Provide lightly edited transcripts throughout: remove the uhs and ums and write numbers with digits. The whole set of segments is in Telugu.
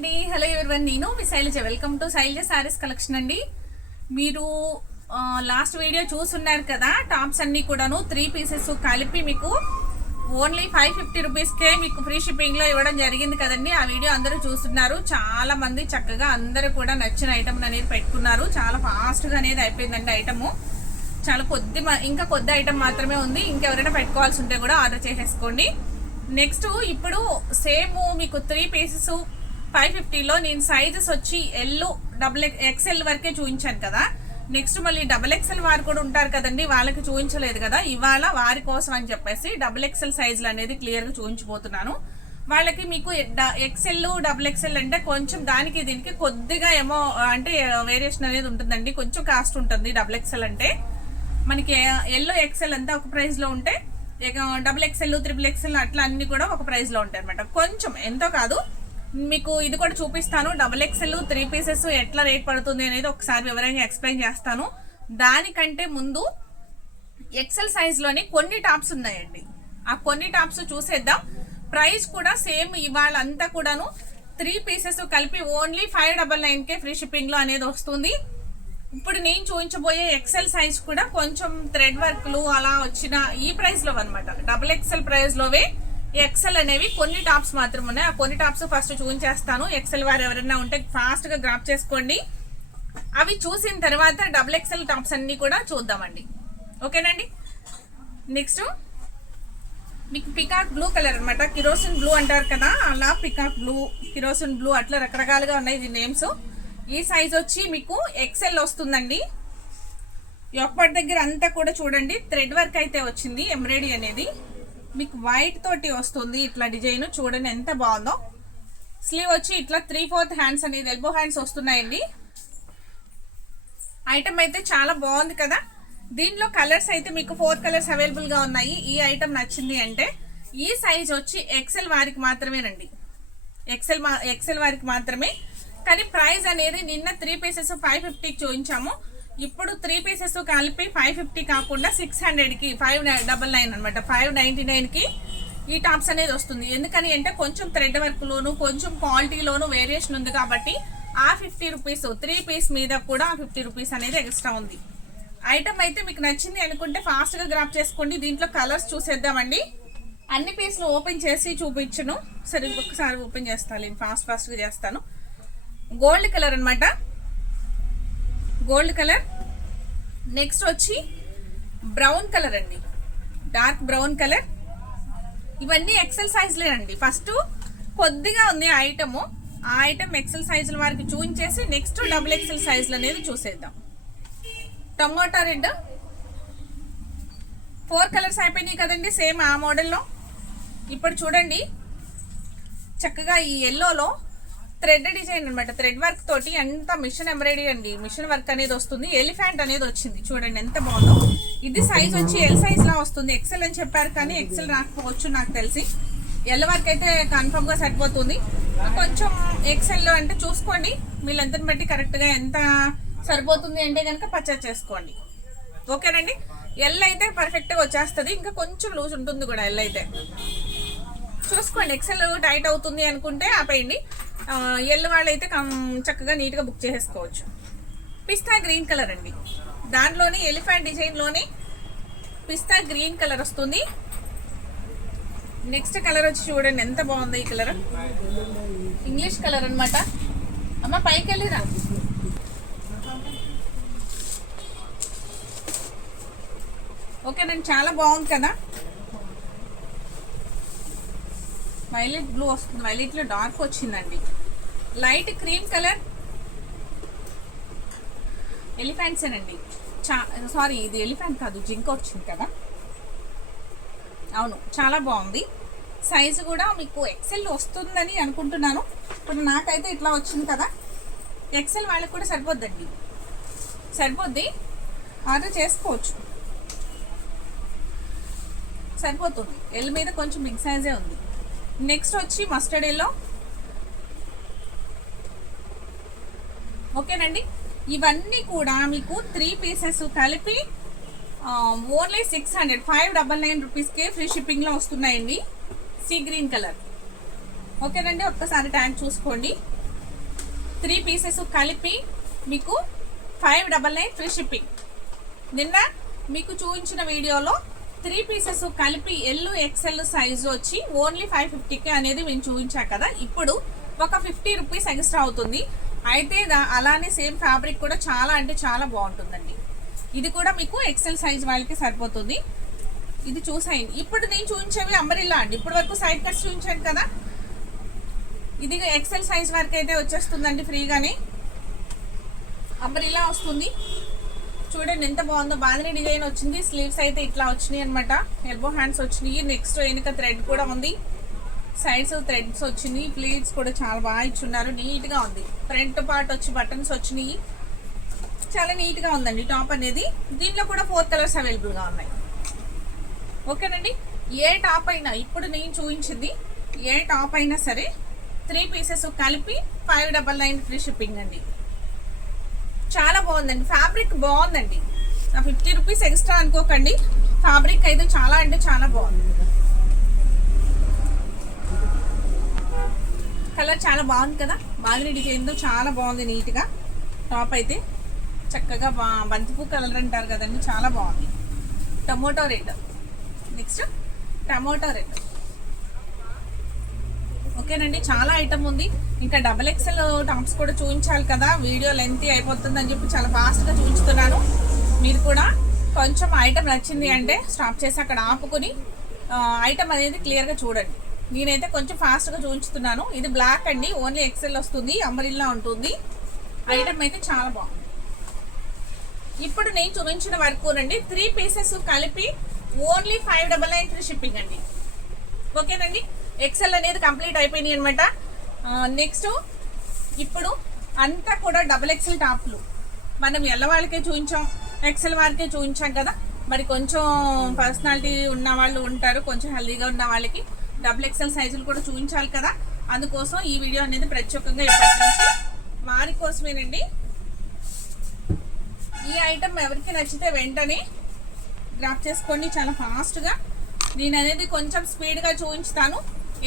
అండి, హలో ఎవరివన్, నేను మీ Sailaja. Welcome to Sailaja sarees collection అండి. మీరు లాస్ట్ వీడియో చూస్తున్నారు కదా, టాప్స్ అన్ని కూడాను 3 పీసెస్ కలిపి మీకు ఓన్లీ 550 రూపీస్కే మీకు ఫ్రీ షిప్పింగ్లో ఇవ్వడం జరిగింది కదండి. ఆ వీడియో అందరూ చూస్తున్నారు. చాలా మంది చక్కగా అందరూ కూడా నచ్చిన ఐటమ్ అనేది పెట్టుకున్నారు. చాలా ఫాస్ట్గా అనేది అయిపోయిందండి ఐటము. చాలా ఇంకా కొద్ది ఐటమ్ మాత్రమే ఉంది. ఇంకెవరైనా పెట్టుకోవాల్సి ఉంటే కూడా ఆర్డర్ చేసేసుకోండి. నెక్స్ట్ ఇప్పుడు సేమ్ మీకు 3 పీసెస్ 550లో నేను సైజెస్ వచ్చి XL వరకే చూపించాను కదా. నెక్స్ట్ మళ్ళీ XXL వారు కూడా ఉంటారు కదండి, వాళ్ళకి చూపించలేదు కదా. ఇవాళ వారి కోసం అని చెప్పేసి XXL సైజులు అనేది క్లియర్గా చూపించబోతున్నాను. వాళ్ళకి మీకు XL XXL అంటే కొంచెం దానికి దీనికి కొద్దిగా ఏమో అంటే వేరియేషన్ అనేది ఉంటుందండి. కొంచెం కాస్ట్ ఉంటుంది. XXL అంటే మనకి XL అంతా ఒక ప్రైస్లో ఉంటే XXL XXL అట్లా అన్ని కూడా ఒక ప్రైస్లో ఉంటాయి అనమాట. కొంచెం ఎంతో కాదు. మీకు ఇది కూడా చూపిస్తాను. XXL 3 పీసెస్ ఎట్లా రేట్ పడుతుంది అనేది ఒకసారి వివరంగా ఎక్స్ప్లెయిన్ చేస్తాను. దానికంటే ముందు XL సైజ్లోని కొన్ని టాప్స్ ఉన్నాయండి. ఆ కొన్ని టాప్స్ చూసేద్దాం. ప్రైస్ కూడా సేమ్ ఇవాళ అంతా కూడాను 3 పీసెస్ కలిపి ఓన్లీ 599కే ఫ్రీ షిప్పింగ్లో అనేది వస్తుంది. ఇప్పుడు నేను చూపించబోయే XL సైజ్ కూడా కొంచెం థ్రెడ్ వర్క్లు అలా వచ్చిన ఈ ప్రైస్లో అనమాట. XXL ప్రైస్లోవే XL అనేవి కొన్ని టాప్స్ మాత్రం ఉన్నాయి. ఆ కొన్ని టాప్స్ ఫస్ట్ చూపించేస్తాను. XL వారు ఎవరైనా ఉంటే ఫాస్ట్గా గ్రాప్ చేసుకోండి. అవి చూసిన తర్వాత XXL టాప్స్ అన్ని కూడా చూద్దామండి. ఓకేనండి. నెక్స్ట్ మీకు పికాక్ బ్లూ కలర్ అనమాట. కిరోసిన్ బ్లూ అంటారు కదా, అలా పికాక్ బ్లూ, కిరోసిన్ బ్లూ అట్లా రకరకాలుగా ఉన్నాయి ఇది నేమ్స్. ఈ సైజ్ వచ్చి మీకు XL వస్తుందండి. యొక్కటి దగ్గర అంతా కూడా చూడండి థ్రెడ్ వర్క్ అయితే వచ్చింది. ఎంబ్రాయిడరీ అనేది మీకు వైట్ తోటి వస్తుంది. ఇట్లా డిజైన్ చూడండి ఎంత బాగుందో. స్లీవ్ వచ్చి ఇట్లా 3/4 హ్యాండ్స్ అనేది ఎల్బో హ్యాండ్స్ వస్తున్నాయండి. ఐటమ్ అయితే చాలా బాగుంది కదా. దీనిలో కలర్స్ అయితే మీకు 4 కలర్స్ అవైలబుల్గా ఉన్నాయి. ఈ ఐటమ్ నచ్చింది అంటే ఈ సైజ్ వచ్చి XL వారికి మాత్రమేనండి. XL వారికి మాత్రమే. కానీ ప్రైస్ అనేది నిన్న 3 పీసెస్ 550కి చూపించాము. ఇప్పుడు 3 పీసెస్ కలిపి 550 కాకుండా 600కి 599 అనమాట. 599కి ఈ టాప్స్ అనేది వస్తుంది. ఎందుకని అంటే కొంచెం థ్రెడ్ వర్క్లోను కొంచెం క్వాలిటీలోను వేరియేషన్ ఉంది కాబట్టి ఆ 50 రూపీస్ 3 పీస్ మీద కూడా 50 రూపీస్ అనేది ఎక్స్ట్రా ఉంది. ఐటమ్ అయితే మీకు నచ్చింది అనుకుంటే ఫాస్ట్గా గ్రాప్ చేసుకోండి. దీంట్లో కలర్స్ చూసేద్దామండి. అన్ని పీస్లు ఓపెన్ చేసి చూపించను. సరే ఇంకొకసారి ఓపెన్ చేస్తాను, నేను ఫాస్ట్గా చేస్తాను. గోల్డ్ కలర్ అనమాట, గోల్డ్ కలర్. నెక్స్ట్ వచ్చి బ్రౌన్ కలర్ అండి, డార్క్ బ్రౌన్ కలర్. ఇవన్నీ XL సైజులేనండి. ఫస్ట్ కొద్దిగా ఉంది ఐటము. ఆ ఐటమ్ XL సైజుల వారికి చూపించేసి నెక్స్ట్ XXL సైజులు అనేది చూసేద్దాం. టమోటా రెడ్ 4 కలర్స్ అయిపోయినాయి కదండి సేమ్ ఆ మోడల్లో. ఇప్పుడు చూడండి చక్కగా ఈ ఎల్లోలో థ్రెడ్ డిజైన్ అనమాట. థ్రెడ్ వర్క్ తోటి ఎంత మిషన్ ఎంబ్రాయిడరీ అండి, మిషన్ వర్క్ అనేది వస్తుంది. ఎలిఫెంట్ అనేది వచ్చింది చూడండి ఎంత బాగుందో. ఇది సైజ్ వచ్చి L సైజ్ లా వస్తుంది. XL అని చెప్పారు కానీ XL రాకపోవచ్చు నాకు తెలిసి. L వరకు అయితే కన్ఫర్మ్ గా సరిపోతుంది. కొంచెం XL అంటే చూసుకోండి మీ లెంత్ని బట్టి కరెక్ట్గా ఎంత సరిపోతుంది అంటే కనుక పర్చేస్ చేసుకోండి. ఓకేనండి. L అయితే పర్ఫెక్ట్గా వచ్చేస్తుంది. ఇంకా కొంచెం లూజ్ ఉంటుంది కూడా L అయితే చూసుకోండి. XL టైట్ అవుతుంది అనుకుంటే ఆపేయండి. ఎల్ వాళ్ళు అయితే చక్కగా నీట్గా బుక్ చేసేసుకోవచ్చు. పిస్తా గ్రీన్ కలర్ అండి. దాంట్లోని ఎలిఫెంట్ డిజైన్లోని పిస్తా గ్రీన్ కలర్ వస్తుంది. నెక్స్ట్ కలర్ వచ్చి చూడండి ఎంత బాగుంది ఈ కలర్. ఇంగ్లీష్ కలర్ అనమాట. అమ్మ పైకి వెళ్ళిరా. ఓకేనండి, చాలా బాగుంది కదా. వైలెట్ బ్లూ వస్తుంది. వైలెట్లో డార్క్ వచ్చిందండి. లైట్ క్రీమ్ కలర్ ఎలిఫెంట్స్ అండి. సారీ ఇది ఎలిఫెంట్ కాదు, జింక్ వచ్చింది కదా. అవును, చాలా బాగుంది. సైజు కూడా మీకు XL వస్తుందని అనుకుంటున్నాను. ఇప్పుడు నాకైతే ఇట్లా వచ్చింది కదా. XL వాళ్ళకి కూడా సరిపోద్దండి, సరిపోద్ది. ఆర్డర్ చేసుకోవచ్చు, సరిపోతుంది. ఎల్ మీద కొంచెం బిగ్ సైజే ఉంది. నెక్స్ట్ వచ్చి మస్టర్డ్ ఎల్లో. ఓకేనండి. ఇవన్నీ కూడా మీకు 3 పీసెస్ కలిపి ఓన్లీ 599 రూపీస్కే ఫ్రీ షిప్పింగ్లో వస్తున్నాయండి. Sea green colour. ఓకేనండి, ఒక్కసారి ట్యాగ్ చూసుకోండి. 3 పీసెస్ కలిపి మీకు 599 ఫ్రీ షిప్పింగ్. నిన్న మీకు చూపించిన వీడియోలో 3 పీసెస్ కలిపి ఎల్ ఎక్సెల్ సైజు వచ్చి ఓన్లీ 550 అనేది మేము చూపించా కదా. ఇప్పుడు ఒక 50 రూపీస్ ఎక్స్ట్రా అవుతుంది. అయితే అలానే సేమ్ ఫ్యాబ్రిక్ కూడా చాలా అంటే చాలా బాగుంటుందండి. ఇది కూడా మీకు ఎక్సెల్ సైజ్ వాళ్ళకి సరిపోతుంది. ఇది చూసాయండి. ఇప్పుడు నేను చూపించేవి అంబ్రెల్లా అండి. ఇప్పటి వరకు సైడ్ కట్స్ చూపించాను కదా. ఇది ఎక్సెల్ సైజ్ వరకు అయితే వచ్చేస్తుందండి ఫ్రీగానే. అంబ్రెల్లా వస్తుంది. చూడండి ఎంత బాగుందో. బాందిని డిజైన్ వచ్చింది. స్లీవ్స్ అయితే ఇట్లా వచ్చినాయి అనమాట. ఎల్బో హ్యాండ్స్ వచ్చినాయి. నెక్స్ట్ వెనుక థ్రెడ్ కూడా ఉంది. సైడ్స్ థ్రెడ్స్ వచ్చినాయి. ప్లీట్స్ కూడా చాలా బాగా ఇచ్చున్నారు. నీట్గా ఉంది. ఫ్రంట్ పార్ట్ వచ్చి బటన్స్ వచ్చినాయి. చాలా నీట్గా ఉందండి టాప్ అనేది. దీంట్లో కూడా 4 కలర్స్ అవైలబుల్గా ఉన్నాయి. ఓకేనండి. ఏ టాప్ అయినా ఇప్పుడు నేను చూపించింది ఏ టాప్ అయినా సరే 3 పీసెస్ కలిపి 599 ఫ్రీ షిప్పింగ్ అండి. చాలా బాగుందండి. ఫ్యాబ్రిక్ బాగుందండి. 50 రూపీస్ ఎక్స్ట్రా అనుకోకండి. ఫ్యాబ్రిక్ అయితే చాలా అంటే చాలా బాగుంది. కలర్ చాలా బాగుంది కదా. బాగా డిజైన్తో చాలా బాగుంది. నీట్గా టాప్ అయితే చక్కగా బంతిపూ కలర్ అంటారు కదండి. చాలా బాగుంది. Tomato red. Next tomato red. ఓకేనండి. చాలా ఐటమ్ ఉంది. ఇంకా డబల్ ఎక్సెల్ టాప్స్ కూడా చూపించాలి కదా. వీడియో లెంతీ అయిపోతుందని చెప్పి చాలా ఫాస్ట్గా చూపించుతున్నాను. మీరు కూడా కొంచెం ఐటమ్ నచ్చింది అంటే స్టాప్ చేసి అక్కడ ఆపుకొని ఐటమ్ అనేది క్లియర్గా చూడండి. నేనైతే కొంచెం ఫాస్ట్గా చూపించుతున్నాను. ఇది బ్లాక్ అండి. ఓన్లీ ఎక్సెల్ వస్తుంది. అంబ్రెల్లా ఉంటుంది. ఐటమ్ అయితే చాలా బాగుంది. ఇప్పుడు నేను చూపించిన వరకు రండి 3 పీసెస్ కలిపి ఓన్లీ 599 ఫ్రీ షిప్పింగ్ అండి. ఓకేనండి. ఎక్సెల్ అనేది కంప్లీట్ అయిపోయినాయి అనమాట. నెక్స్ట్ ఇప్పుడు అంతా కూడా డబుల్ ఎక్సెల్ టాప్లు. మనం ఎల్ల వాళ్ళకే చూపించాం, ఎక్సెల్ వారికే చూపించాం కదా. మరి కొంచెం పర్సనాలిటీ ఉన్న వాళ్ళు ఉంటారు, కొంచెం హెల్దీగా ఉన్న వాళ్ళకి డబుల్ ఎక్సెల్ సైజులు కూడా చూపించాలి కదా. అందుకోసం ఈ వీడియో అనేది ప్రత్యేకంగా ఇప్పటి నుంచి వారి కోసమేనండి. ఈ ఐటమ్ ఎవరికి నచ్చితే వెంటనే గ్రాప్ చేసుకోండి చాలా ఫాస్ట్గా. నేను అనేది కొంచెం స్పీడ్గా చూపించుతాను.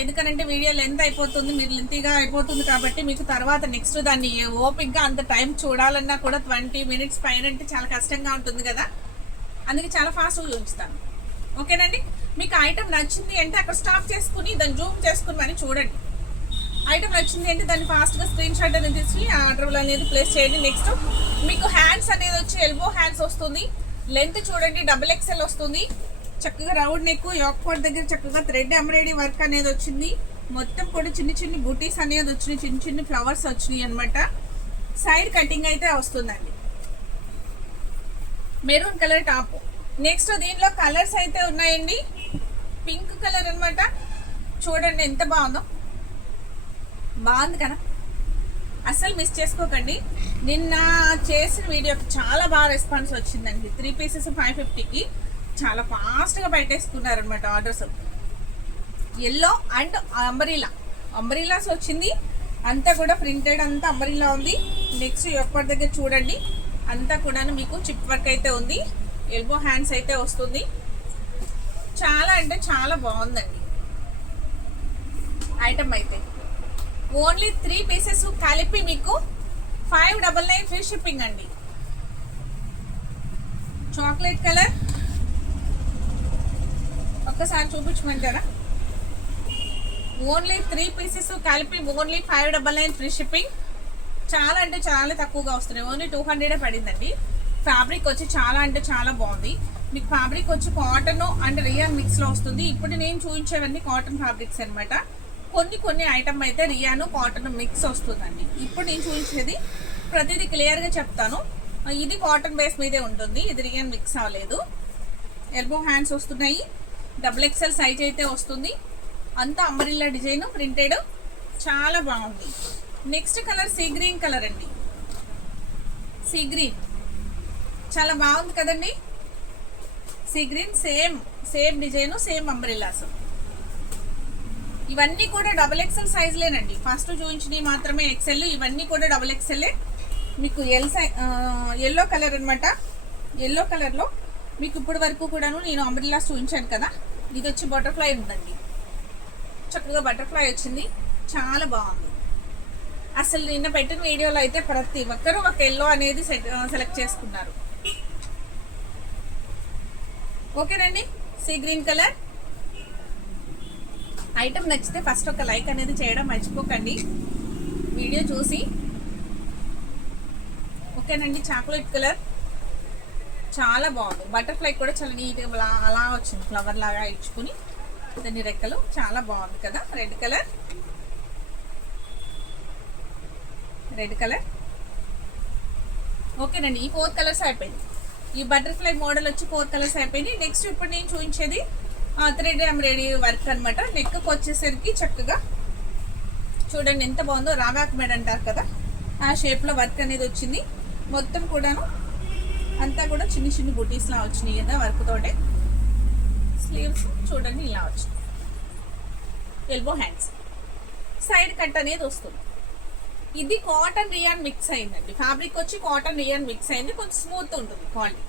ఎందుకనంటే వీడియో లెంత్ అయిపోతుంది, మీరు లెంతీగా అయిపోతుంది కాబట్టి మీకు తర్వాత నెక్స్ట్ దాన్ని ఓపిక్గా అంత టైం చూడాలన్నా కూడా 20 మినిట్స్ పైన అంటే చాలా కష్టంగా ఉంటుంది కదా. అందుకే చాలా ఫాస్ట్గా చూపించుతాను. ఓకేనండి. మీకు ఐటమ్ నచ్చింది అంటే అక్కడ స్టాప్ చేసుకుని దాన్ని జూమ్ చేసుకుని మరి చూడండి. ఐటమ్ నచ్చింది అంటే దాన్ని ఫాస్ట్గా స్క్రీన్ షాట్ అనేది తీసి ఆర్డర్ అనేది ప్లేస్ చేయండి. నెక్స్ట్ మీకు హ్యాండ్స్ అనేది వచ్చి ఎల్బో హ్యాండ్స్ వస్తుంది. లెంత్ చూడండి డబుల్ ఎక్సెల్ వస్తుంది. చక్కగా రౌండ్ నెక్, యోక్ పార్ట్ దగ్గర చక్కగా థ్రెడ్ ఎంబ్రాయిడరీ వర్క్ అనేది వచ్చింది. మొత్తం కూడా చిన్ని చిన్ని బూటీస్ అనేది వచ్చినాయి. చిన్న చిన్న ఫ్లవర్స్ వచ్చినాయి అనమాట. సైడ్ కటింగ్ అయితే వస్తుందండి. Maroon colour top. నెక్స్ట్ దీనిలో కలర్స్ అయితే ఉన్నాయండి. పింక్ కలర్ అనమాట. చూడండి ఎంత బాగుందో. బాగుంది కదా. అస్సలు మిస్ చేసుకోకండి. నిన్న చేసిన వీడియోకి చాలా బాగా రెస్పాన్స్ వచ్చిందండి. 3 పీసెస్ 550కి చాలా ఫాస్ట్గా పెట్టేసుకున్నారనమాట ఆర్డర్స్. ఎల్లో అండ్ అంబ్రెల్లాస్ వచ్చింది. అంతా కూడా ప్రింటెడ్ అంతా అంబ్రెల్లా ఉంది. నెక్స్ట్ ఎప్పటి దగ్గర చూడండి అంతా కూడా మీకు చిప్ వర్క్ అయితే ఉంది. ఎల్బో హ్యాండ్స్ అయితే వస్తుంది. చాలా అంటే చాలా బాగుందండి ఐటమ్ అయితే. ఓన్లీ 3 పీసెస్ కలిపి మీకు 599 ఫ్రీ షిప్పింగ్ అండి. చాక్లెట్ కలర్ ఒక్కసారి చూపించమంటారా. ఓన్లీ 3 పీసెస్ కలిపి ఓన్లీ 599 ఫ్రీ షిప్పింగ్. చాలా అంటే చాలా తక్కువగా వస్తున్నాయి. ఓన్లీ 200 పడిందండి. ఫ్యాబ్రిక్ వచ్చి చాలా అంటే చాలా బాగుంది. మీకు ఫ్యాబ్రిక్ వచ్చి కాటన్ అండ్ రియాన్ మిక్స్లో వస్తుంది. ఇప్పుడు నేను చూపించేవన్నీ కాటన్ ఫ్యాబ్రిక్స్ అనమాట. కొన్ని ఐటమ్ అయితే రియాను కాటన్ మిక్స్ వస్తుందండి. ఇప్పుడు నేను చూపించేది ప్రతిదీ క్లియర్గా చెప్తాను. ఇది కాటన్ బేస్ మీదే ఉంటుంది. ఇది రియాన్ మిక్స్ అవ్వలేదు. ఎల్బో హ్యాండ్స్ వస్తున్నాయి. డబుల్ ఎక్సెల్ సైజ్ అయితే వస్తుంది. అంతా అంబ్రెల్లా డిజైన్ ప్రింటెడ్. చాలా బాగుంది. Next colour sea green colour అండి. సీ గ్రీన్ చాలా బాగుంది కదండి. Sea green same design, same umbrellas. ఇవన్నీ కూడా డబుల్ ఎక్సెల్ సైజ్లేనండి. ఫస్ట్ చూపించినవి మాత్రమే ఎక్సెల్. ఇవన్నీ కూడా డబుల్ ఎక్సెల్. మీకు ఎల్లో కలర్ అనమాట. ఎల్లో కలర్లో మీకు ఇప్పటి వరకు కూడాను నేను అంబ్రెల్లాస్ చూపించాను కదా. ఇది వచ్చి బటర్ఫ్లై ఉందండి. చక్కగా బటర్ఫ్లై వచ్చింది. చాలా బాగుంది. అసలు నిన్న పెట్టిన వీడియోలో అయితే ప్రతి ఒక్కరూ ఒక ఎల్లో అనేది సెలెక్ట్ చేసుకున్నారు. ఓకేనండి, సీ గ్రీన్ కలర్. ఐటమ్ నచ్చితే ఫస్ట్ ఒక లైక్ అనేది చేయడం మర్చిపోకండి వీడియో చూసి. ఓకేనండి, చాక్లెట్ కలర్ చాలా బాగుంది. బటర్ఫ్లై కూడా చాలా నీట్గా అలా వచ్చింది, ఫ్లవర్ లాగా ఇచ్చుకుని దాని రెక్కలు చాలా బాగుంది కదా. Red colour, red colour. ఓకేనండి, ఈ 4 కలర్స్ అయిపోయింది. ఈ బటర్ఫ్లై మోడల్ వచ్చి 4 కలర్స్ అయిపోయింది. నెక్స్ట్ ఇప్పుడు నేను చూపించేది 3D ఎంబ్రాయిడరీ వర్క్ అనమాట. నెక్కి వచ్చేసరికి చక్కగా చూడండి ఎంత బాగుందో, రావాక్ మేడ్ అంటారు కదా ఆ షేప్లో వర్క్ అనేది వచ్చింది. మొత్తం కూడాను అంతా కూడా చిన్న చిన్న బుటీస్లా వచ్చినాయి కదా వర్క్ తోటే. స్లీవ్స్ చూడండి ఇలా వచ్చింది. ఎల్బో హ్యాండ్స్, సైడ్ కట్ అనేది వస్తుంది. ఇది కాటన్ రియాన్ మిక్స్ అయిందండి. ఫ్యాబ్రిక్ వచ్చి కాటన్ రియాన్ మిక్స్ అయింది, కొంచెం స్మూత్ ఉంటుంది క్వాలిటీ.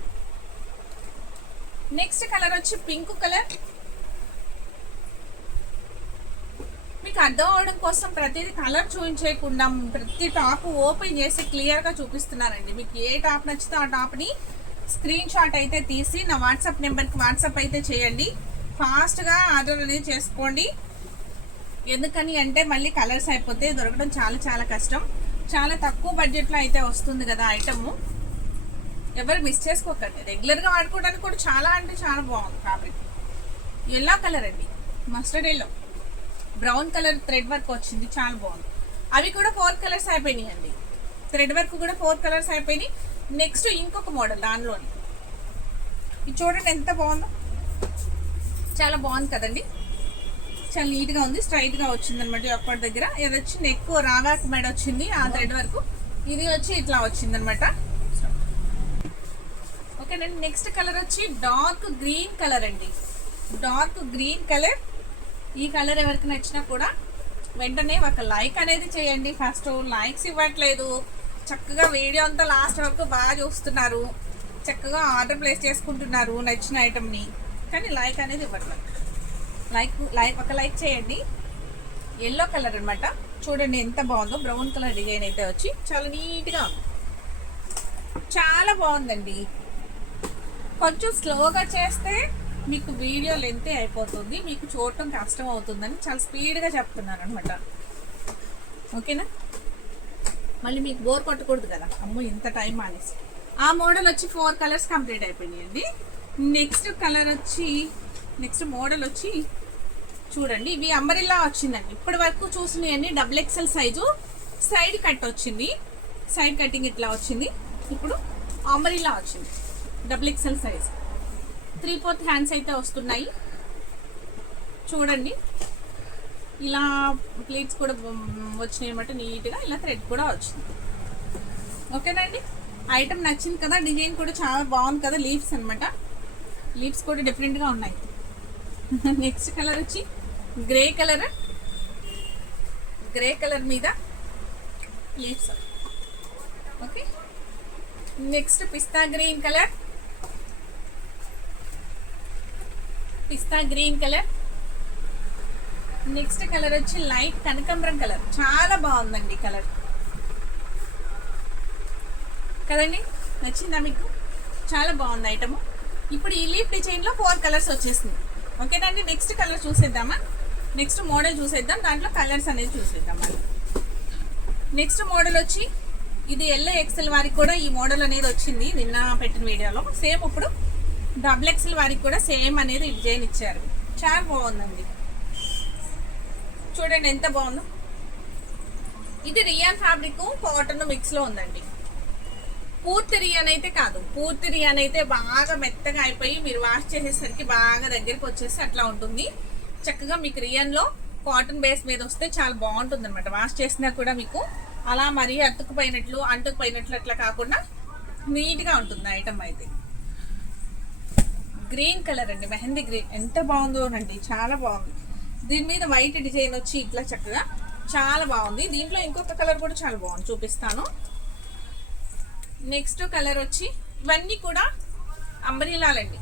నెక్స్ట్ కలర్ వచ్చి పింక్ కలర్. మీకు అర్థం అవడం కోసం ప్రతిదీ కలర్ చూపించకుండా ప్రతి టాప్ ఓపెన్ చేసి క్లియర్గా చూపిస్తున్నానండి. మీకు ఏ టాప్ నచ్చితే ఆ టాప్ని స్క్రీన్ షాట్ అయితే తీసి నా వాట్సాప్ నెంబర్కి వాట్సాప్ అయితే చేయండి. ఫాస్ట్గా ఆర్డర్ అనేది చేసుకోండి. ఎందుకని అంటే మళ్ళీ కలర్స్ అయిపోతే దొరకడం చాలా చాలా కష్టం. చాలా తక్కువ బడ్జెట్లో అయితే వస్తుంది కదా ఐటమ్, ఎవరు మిస్ చేసుకోకండి. రెగ్యులర్గా వాడుకోవడానికి కూడా చాలా అంటే చాలా బాగుంది ఫ్యాబ్రిక్. ఎల్లో కలర్ అండి, mustard yellow, brown colour thread work వచ్చింది, చాలా బాగుంది. అవి కూడా 4 కలర్స్ అయిపోయినాయి అండి. థ్రెడ్ వర్క్ కూడా 4 కలర్స్ అయిపోయినాయి. నెక్స్ట్ ఇంకొక మోడల్ దానిలోని, ఇది చూడండి ఎంత బాగుందో, చాలా బాగుంది కదండి. చాలా నీట్గా ఉంది, స్ట్రైట్గా వచ్చింది అనమాట ఒక్కటి దగ్గర. ఇది వచ్చి నెక్ రావాక్ మెడ వచ్చింది ఆ థ్రెడ్ వరకు. ఇది వచ్చి ఇట్లా వచ్చింది అనమాట. ఓకేనండి, నెక్స్ట్ కలర్ వచ్చి డార్క్ గ్రీన్ కలర్ అండి. Dark green colour. ఈ కలర్ ఎవరికి నచ్చినా కూడా వెంటనే ఒక లైక్ అనేది చేయండి. ఫస్ట్ లైక్స్ ఇవ్వట్లేదు, చక్కగా వీడియో అంతా లాస్ట్ వరకు బాగా చూస్తున్నారు, చక్కగా ఆర్డర్ ప్లేస్ చేసుకుంటున్నారు నచ్చిన ఐటమ్ని, కానీ లైక్ అనేది ఇవ్వట్లేదు. ఒక లైక్ చేయండి. ఎల్లో కలర్ అనమాట, చూడండి ఎంత బాగుందో. బ్రౌన్ కలర్ డిజైన్ అయితే వచ్చి చాలా నీట్గా ఉంది, చాలా బాగుందండి. కొంచెం స్లోగా చేస్తే మీకు వీడియో లెంతే అయిపోతుంది, మీకు చూడటం కష్టం అవుతుందని చాలా స్పీడ్గా చెప్తున్నాను అనమాట. ఓకేనా, మళ్ళీ మీకు బోర్ కొట్టకూడదు కదా, అమ్మో ఇంత టైం అనేసి. ఆ మోడల్ వచ్చి 4 కలర్స్ కంప్లీట్ అయిపోయినాయండి. నెక్స్ట్ కలర్ వచ్చి నెక్స్ట్ మోడల్ వచ్చి చూడండి, ఇవి అంబరిల్లా వచ్చిందండి. ఇప్పటి వరకు చూసినవన్నీ XXL సైజు, సైడ్ కట్ వచ్చింది, సైడ్ కటింగ్ ఇట్లా వచ్చింది. ఇప్పుడు అంబరిల్లా వచ్చింది XXL సైజ్. 3/4 హ్యాండ్స్ అయితే వస్తున్నాయి. చూడండి ఇలా ప్లేట్స్ కూడా వచ్చినాయి అనమాట నీట్గా. ఇలా థ్రెడ్ కూడా వచ్చింది. ఓకేనండి, ఐటమ్ నచ్చింది కదా, డిజైన్ కూడా చాలా బాగుంది కదా. లీవ్స్ అనమాట, లీవ్స్ కూడా డిఫరెంట్గా ఉన్నాయి. నెక్స్ట్ కలర్ వచ్చి గ్రే కలర్. గ్రే కలర్ మీద లీవ్స్. ఓకే, నెక్స్ట్ పిస్తా గ్రీన్ కలర్. పిస్తా గ్రీన్ కలర్. నెక్స్ట్ కలర్ వచ్చి లైట్ కనకాంబరం కలర్. చాలా బాగుందండి కలర్ కదండి, నచ్చిందా మీకు? చాలా బాగుంది ఐటమ్. ఇప్పుడు ఈ లీఫ్ డిజైన్లో 4 కలర్స్ వచ్చేసింది. ఓకేనండి, నెక్స్ట్ కలర్ చూసేద్దామా? నెక్స్ట్ మోడల్ చూసేద్దాం, దాంట్లో కలర్స్ అనేది చూసేద్దాం. నెక్స్ట్ మోడల్ వచ్చి ఇది XL వారికి కూడా ఈ మోడల్ అనేది వచ్చింది నిన్న పెట్టిన వీడియోలో. సేమ్ ఇప్పుడు XXL వారికి కూడా సేమ్ అనేది డిజైన్ ఇచ్చారు. చాలా బాగుందండి, చూడండి ఎంత బాగుందో. ఇది రియాన్ ఫ్యాబ్రిక్ కాటన్ మిక్స్లో ఉందండి. పూర్తి రియాన్ అయితే కాదు, పూర్తి రియాన్ అయితే బాగా మెత్తగా అయిపోయి మీరు వాష్ చేసేసరికి బాగా దగ్గరికి వచ్చేసి అట్లా ఉంటుంది. చక్కగా మీకు రియాన్లో కాటన్ బేస్ మీద వస్తే చాలా బాగుంటుంది అనమాట. వాష్ చేసినా కూడా మీకు అలా మరీ అంటుకుపోయినట్లు అట్లా కాకుండా నీట్గా ఉంటుంది ఐటమ్ అయితే. గ్రీన్ కలర్ అండి, మెహందీ గ్రీన్. ఎంత బాగుందో అండి, చాలా బాగుంది. దీని మీద వైట్ డిజైన్ వచ్చి ఇట్లా చక్కగా చాలా బాగుంది. దీంట్లో ఇంకొక కలర్ కూడా చాలా బాగుంది, చూపిస్తాను. నెక్స్ట్ కలర్ వచ్చి ఇవన్నీ కూడా అంబరిల్లాలండి.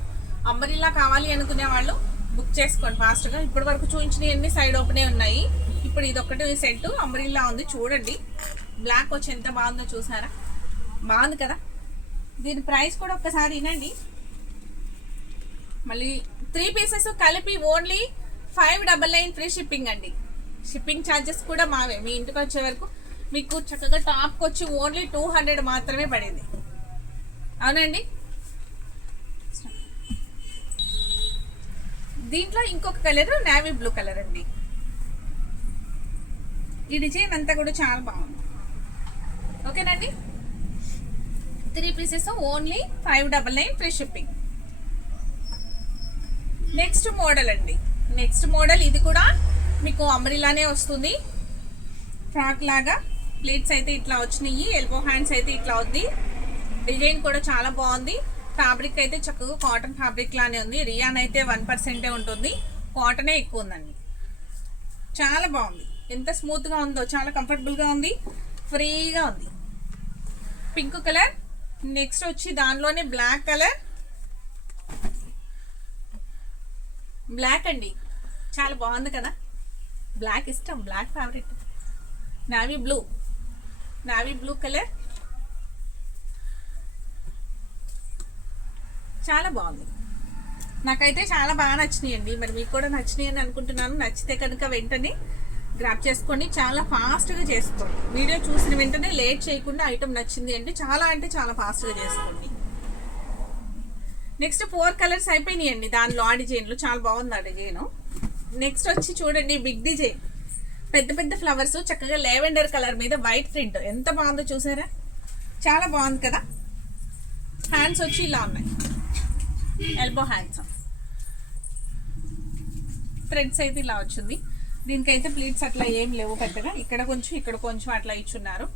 అంబరిల్లా కావాలి అనుకునే వాళ్ళు బుక్ చేసుకోండి ఫాస్ట్గా. ఇప్పటి వరకు చూపించినవన్నీ సైడ్ ఓపెనే ఉన్నాయి. ఇప్పుడు ఇది ఒకటి సెట్ అంబ్రిల్లా ఉంది చూడండి. బ్లాక్ వచ్చి ఎంత బాగుందో చూసారా, బాగుంది కదా. దీని ప్రైస్ కూడా ఒక్కసారి వినండి. మళ్ళీ 3 పీసెస్ కలిపి ఓన్లీ 599 ఫ్రీ షిప్పింగ్ అండి. షిప్పింగ్ ఛార్జెస్ కూడా మావే. మీ ఇంటికి వచ్చే వరకు మీకు చక్కగా టాప్కి వచ్చి ఓన్లీ 200 మాత్రమే పడింది. అవునండి. దీంట్లో ఇంకొక కలర్ నేవీ బ్లూ కలర్ అండి. ఈ డిజైన్ అంతా కూడా చాలా బాగుంది. ఓకేనండి. 3 pieces only 599 free shipping. Next model అండి. నెక్స్ట్ మోడల్ ఇది కూడా మీకు అంబ్రిల్లానే వస్తుంది. ఫ్రాక్ లాగా ప్లేట్స్ అయితే ఇట్లా వచ్చినాయి, ఎల్బో హ్యాండ్స్ అయితే ఇట్లా ఉంది. డిజైన్ కూడా చాలా బాగుంది. ఫ్యాబ్రిక్ అయితే చక్కగా కాటన్ ఫ్యాబ్రిక్ లానే ఉంది. రియాన్ అయితే 1% ఉంటుంది, కాటనే ఎక్కువ ఉందండి. చాలా బాగుంది. ఎంత స్మూత్గా ఉందో, చాలా కంఫర్టబుల్గా ఉంది, ఫ్రీగా ఉంది. Pink colour. నెక్స్ట్ వచ్చి దానిలోనే బ్లాక్ కలర్. బ్లాక్ అండి, చాలా బాగుంది కదా. బ్లాక్ ఇష్టం, black favourite. Navy blue, navy blue colour చాలా బాగుంది. నాకైతే చాలా బాగా నచ్చినాయి అండి. మరి మీకు కూడా నచ్చినాయి అని అనుకుంటున్నాను. నచ్చితే కనుక వెంటనే గ్రాప్ చేసుకోండి, చాలా ఫాస్ట్గా చేసుకోండి. వీడియో చూసిన వెంటనే లేట్ చేయకుండా ఐటమ్ నచ్చింది అంటే చాలా ఫాస్ట్గా చేసుకోండి. నెక్స్ట్ 4 కలర్స్ అయిపోయినాయండి. దానిలో ఆ డిజైన్లు చాలా బాగుంది ఆ డిజైన్. నెక్స్ట్ వచ్చి చూడండి బిగ్ డిజైన్, పెద్ద పెద్ద ఫ్లవర్స్, చక్కగా లెవెండర్ కలర్ మీద వైట్ ప్రింట్ ఎంత బాగుందో చూసారా, చాలా బాగుంది కదా. హ్యాండ్స్ వచ్చి ఇలా ఉన్నాయి, ఎల్బో హ్యాండ్స్. థ్రెడ్స్ అయితే ఇలా వచ్చింది. దీనికైతే ప్లీట్స్ అట్లా ఏం లేవు పెద్దగా, ఇక్కడ కొంచెం అట్లా ఇచ్చున్నారు.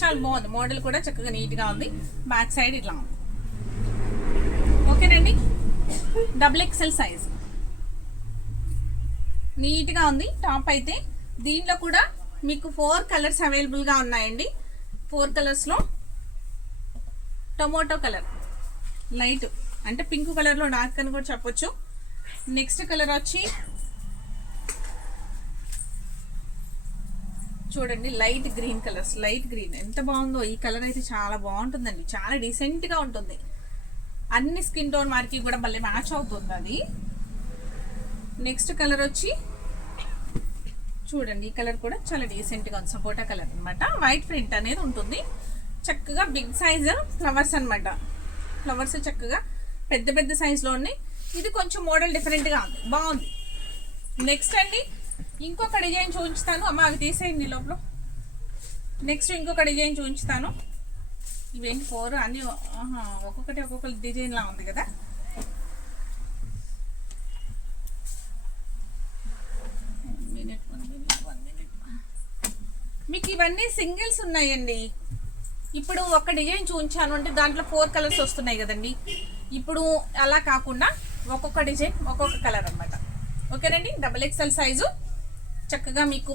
చాలా బాగుంది. మోడల్ కూడా చక్కగా నీట్గా ఉంది. బ్యాక్ సైడ్ ఇట్లా ఉంది. ఓకేనండి. XXL సైజ్ నీట్గా ఉంది టాప్ అయితే. దీనిలో కూడా మీకు 4 కలర్స్ అవైలబుల్గా ఉన్నాయండి. 4 కలర్స్లో టొమాటో కలర్, లైట్ అంటే పింక్ కలర్లో డార్క్ అని కూడా చెప్పొచ్చు. నెక్స్ట్ కలర్ వచ్చి చూడండి light green colours, light green ఎంత బాగుందో. ఈ కలర్ అయితే చాలా బాగుంటుందండి, చాలా డీసెంట్గా ఉంటుంది. అన్ని స్కిన్ టోన్ మార్కి కూడా మళ్ళీ మ్యాచ్ అవుతుంది అది. నెక్స్ట్ కలర్ వచ్చి చూడండి, ఈ కలర్ కూడా చాలా డీసెంట్గా ఉంది. సపోటా కలర్ అనమాట. వైట్ ప్రింట్ అనేది ఉంటుంది. చక్కగా బిగ్ సైజ్ ఫ్లవర్స్ అనమాట. ఫ్లవర్స్ చక్కగా పెద్ద పెద్ద సైజులో ఉన్నాయి. ఇది కొంచెం మోడల్ డిఫరెంట్గా ఉంది, బాగుంది. నెక్స్ట్ అండి ఇంకొక డిజైన్ చూపించుతాను. అమ్మ అవి తీసేయండి లోపల. నెక్స్ట్ ఇంకొక డిజైన్ చూపించుతాను. ఇవేంటి 4 అన్ని ఒక్కొక్క డిజైన్ లా ఉంది కదా. మీకు ఇవన్నీ సింగిల్స్ ఉన్నాయండి. ఇప్పుడు ఒక డిజైన్ చూపించాను అంటే దాంట్లో 4 కలర్స్ వస్తున్నాయి కదండి. ఇప్పుడు అలా కాకుండా ఒక్కొక్క డిజైన్ ఒక్కొక్క కలర్ అనమాట. ఓకేనండి. XXL సైజు చక్కగా మీకు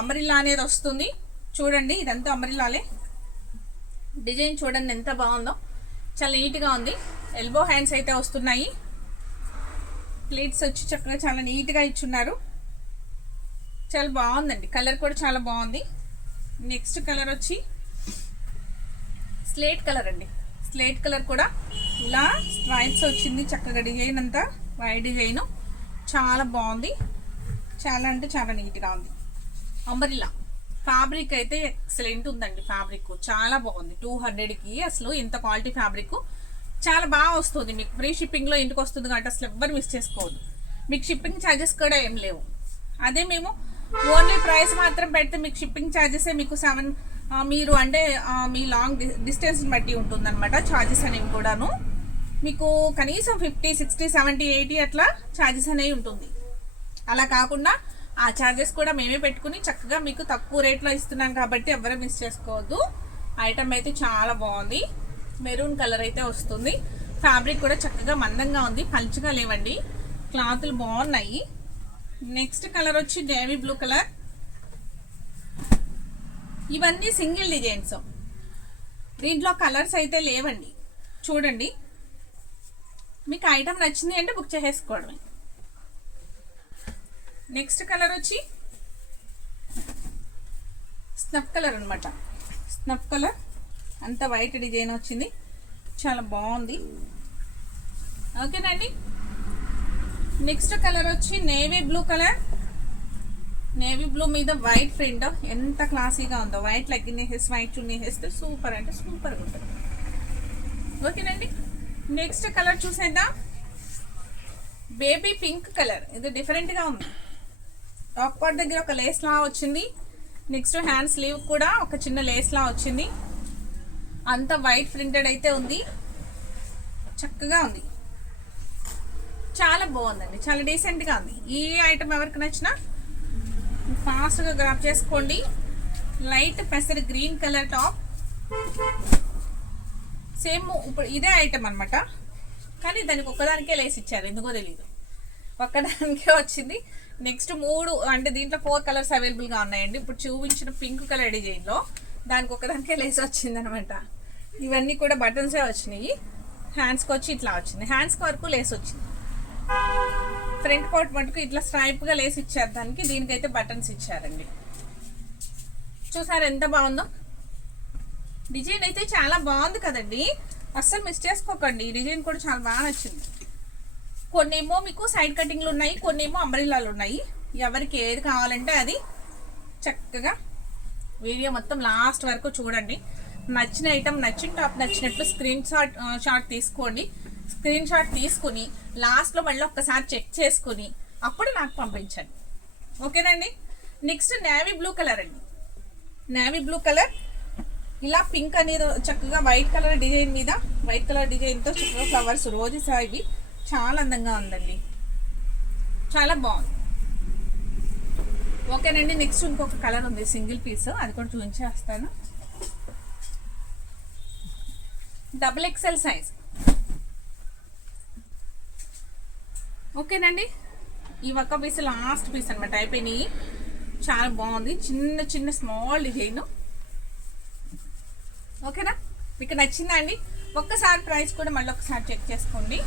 అంబ్రిల్లా అనేది వస్తుంది. చూడండి ఇదంతా అంబ్రిల్లాలే. డిజైన్ చూడండి ఎంత బాగుందో, చాలా నీట్గా ఉంది. ఎల్బో హ్యాండ్స్ అయితే వస్తున్నాయి. ప్లేట్స్ వచ్చి చక్కగా చాలా నీట్గా ఇచ్చున్నారు. చాలా బాగుందండి. కలర్ కూడా చాలా బాగుంది. నెక్స్ట్ కలర్ వచ్చి స్లేట్ కలర్ అండి. స్లేట్ కలర్ కూడా ఇలా స్ట్రైప్స్ వచ్చింది. చక్కగా డిజైన్ అంతా వైట్ డిజైన్ చాలా బాగుంది. చాలా అంటే చాలా నీట్గా ఉంది. అంబ్రిల్లా ఫ్యాబ్రిక్ అయితే ఎక్సలెంట్ ఉందండి. ఫ్యాబ్రిక్ చాలా బాగుంది. 200కి అసలు ఇంత క్వాలిటీ ఫ్యాబ్రిక్ చాలా బాగా వస్తుంది. మీకు ఫ్రీ షిప్పింగ్లో ఇంటికి వస్తుంది కాబట్టి అసలు ఎవ్వరు మిస్ చేసుకోవద్దు. మీకు షిప్పింగ్ ఛార్జెస్ కూడా ఏం లేవు. అదే మేము ఓన్లీ ప్రైస్ మాత్రం పెడితే మీకు షిప్పింగ్ ఛార్జెసే మీకు 7 మీరు అంటే మీ లాంగ్ డిస్టెన్స్ని బట్టి ఉంటుంది అనమాట. ఛార్జెస్ అనేవి కూడాను మీకు కనీసం 50, 60, 70, 80 అట్లా ఛార్జెస్ అనేవి ఉంటుంది. అలా కాకుండా ఆ ఛార్జెస్ కూడా మేమే పెట్టుకుని చక్కగా మీకు తక్కువ రేట్లో ఇస్తున్నాం కాబట్టి ఎవరు మిస్ చేసుకోవద్దు. ఐటమ్ అయితే చాలా బాగుంది. మెరూన్ కలర్ అయితే వస్తుంది. ఫ్యాబ్రిక్ కూడా చక్కగా మందంగా ఉంది, పలుచగా లేవండి. క్లాతులు బాగున్నాయి. నెక్స్ట్ కలర్ వచ్చి నేవీ బ్లూ కలర్. ఇవన్నీ సింగిల్ డిజైన్స్, దీంట్లో కలర్స్ అయితే లేవండి. చూడండి మీకు ఐటమ్ నచ్చింది అంటే బుక్ చేసేసుకోవడమే. నెక్స్ట్ కలర్ వచ్చి స్నఫ్ కలర్ అనమాట. స్నఫ్ కలర్ అంత వైట్ డిజైన్ వచ్చింది, చాలా బాగుంది. ఓకేనండి. నెక్స్ట్ కలర్ వచ్చి navy blue colour. Navy blue మీద వైట్ ప్రింట్ ఎంత క్లాసీగా ఉందో. వైట్ లెగ్గిన్ వేసేసి వైట్ చున్నీ వేస్తే సూపర్ అంటే సూపర్గా ఉంటుంది. ఓకేనండి. నెక్స్ట్ కలర్ చూసేద్దాం. Baby pink colour. ఇది డిఫరెంట్గా ఉంది. టాప్ పార్ట్ దగ్గర ఒక లేస్ లా వచ్చింది. నెక్స్ట్ హ్యాండ్ స్లీవ్ కూడా ఒక చిన్న లేస్ లా వచ్చింది. అంత వైట్ ప్రింటెడ్ అయితే ఉంది, చక్కగా ఉంది, చాలా బాగుందండి, చాలా డీసెంట్గా ఉంది. ఈ ఐటమ్ ఎవరికి నచ్చినా ఫాస్ట్గా గ్రాప్ చేసుకోండి. లైట్ పెసర్ గ్రీన్ కలర్ టాప్. సేమ్ ఇప్పుడు ఇదే ఐటమ్ అనమాట, కానీ దానికి ఒక్కదానికే లేసి ఇచ్చారు, ఎందుకో తెలియదు, ఒక్కదానికే వచ్చింది. నెక్స్ట్ 3 అంటే దీంట్లో 4 కలర్స్ అవైలబుల్గా ఉన్నాయండి. ఇప్పుడు చూపించిన పింక్ కలర్ డిజైన్లో దానికి ఒక్కదానికే లేసి వచ్చింది అనమాట. ఇవన్నీ కూడా బటన్సే వచ్చినాయి. హ్యాండ్స్కి వచ్చి ఇట్లా వచ్చింది, హ్యాండ్స్కి వరకు లేసి వచ్చింది. ఫ్రంట్ పార్ట్ మటుకు ఇట్లా స్ట్రైప్గా లేసి ఇచ్చారు దానికి, దీనికైతే బటన్స్ ఇచ్చారండి. చూసారు ఎంత బాగుందో. డిజైన్ అయితే చాలా బాగుంది కదండి, అస్సలు మిస్ చేసుకోకండి. ఈ డిజైన్ కూడా చాలా బాగా నచ్చింది. కొన్నేమో మీకు సైడ్ కటింగ్లు ఉన్నాయి, కొన్నేమో అంబ్రెల్లాలు ఉన్నాయి. ఎవరికి ఏది కావాలంటే అది చక్కగా వీడియో మొత్తం లాస్ట్ వరకు చూడండి. నచ్చిన ఐటమ్, నచ్చిన టాప్ నచ్చినట్లు స్క్రీన్ షాట్ తీసుకోండి. స్క్రీన్ షాట్ తీసుకుని లాస్ట్లో మళ్ళీ ఒక్కసారి చెక్ చేసుకుని అప్పుడు నాకు పంపించండి. ఓకేనండి. నెక్స్ట్ నేవీ బ్లూ కలర్ అండి. నేవీ బ్లూ కలర్ ఇలా పింక్ అనేది చక్కగా వైట్ కలర్ డిజైన్ మీద, వైట్ కలర్ డిజైన్తో చక్కగా ఫ్లవర్స్ రోజెస్ ఇవి చాలా అందంగా ఉందండి, చాలా బాగుంది. ఓకేనండి. నెక్స్ట్ ఇంకొక కలర్ ఉంది సింగిల్ పీస్, అది కూడా చూపించేస్తాను. XXL size. ఓకేనండి. ఈ ఒక్క పీస్ లాస్ట్ పీస్ అనమాట, అయిపోయినాయి. చాలా బాగుంది, చిన్న చిన్న స్మాల్ డిజైన్. ఓకేనా, మీకు నచ్చిందా అండి? ఒక్కసారి ప్రైస్ కూడా మళ్ళీ ఒకసారి చెక్ చేసుకోండి.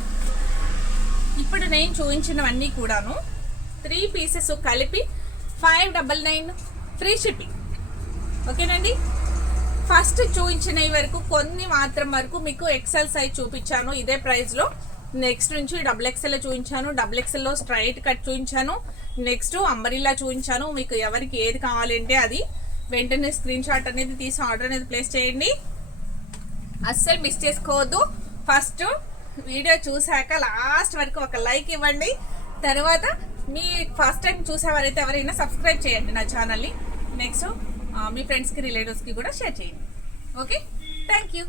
ఇప్పుడు నేను చూపించినవన్నీ కూడాను 3 పీసెస్ కలిపి 599 ఫ్రీ షిప్పింగ్. ఓకేనండి. ఫస్ట్ చూపించినవి వరకు కొన్ని మాత్రం వరకు మీకు ఎక్సెల్ సైజ్ చూపించాను ఇదే ప్రైస్లో. నెక్స్ట్ నుంచి XXL చూపించాను, XXLలో స్ట్రైట్ కట్ చూపించాను, నెక్స్ట్ అంబరిల్లా చూపించాను. మీకు ఎవరికి ఏది కావాలంటే అది వెంటనే స్క్రీన్ షాట్ అనేది తీసి ఆర్డర్ అనేది ప్లేస్ చేయండి, అస్సలు మిస్ చేసుకోవద్దు. ఫస్ట్ వీడియో చూసాక లాస్ట్ వరకు ఒక లైక్ ఇవ్వండి. తర్వాత మీ ఫస్ట్ టైం చూసేవారైతే ఎవరైనా సబ్స్క్రైబ్ చేయండి నా ఛానల్ని. నెక్స్ట్ మీ ఫ్రెండ్స్కి, రిలేటివ్స్కి కూడా షేర్ చేయండి. Okay, thank you.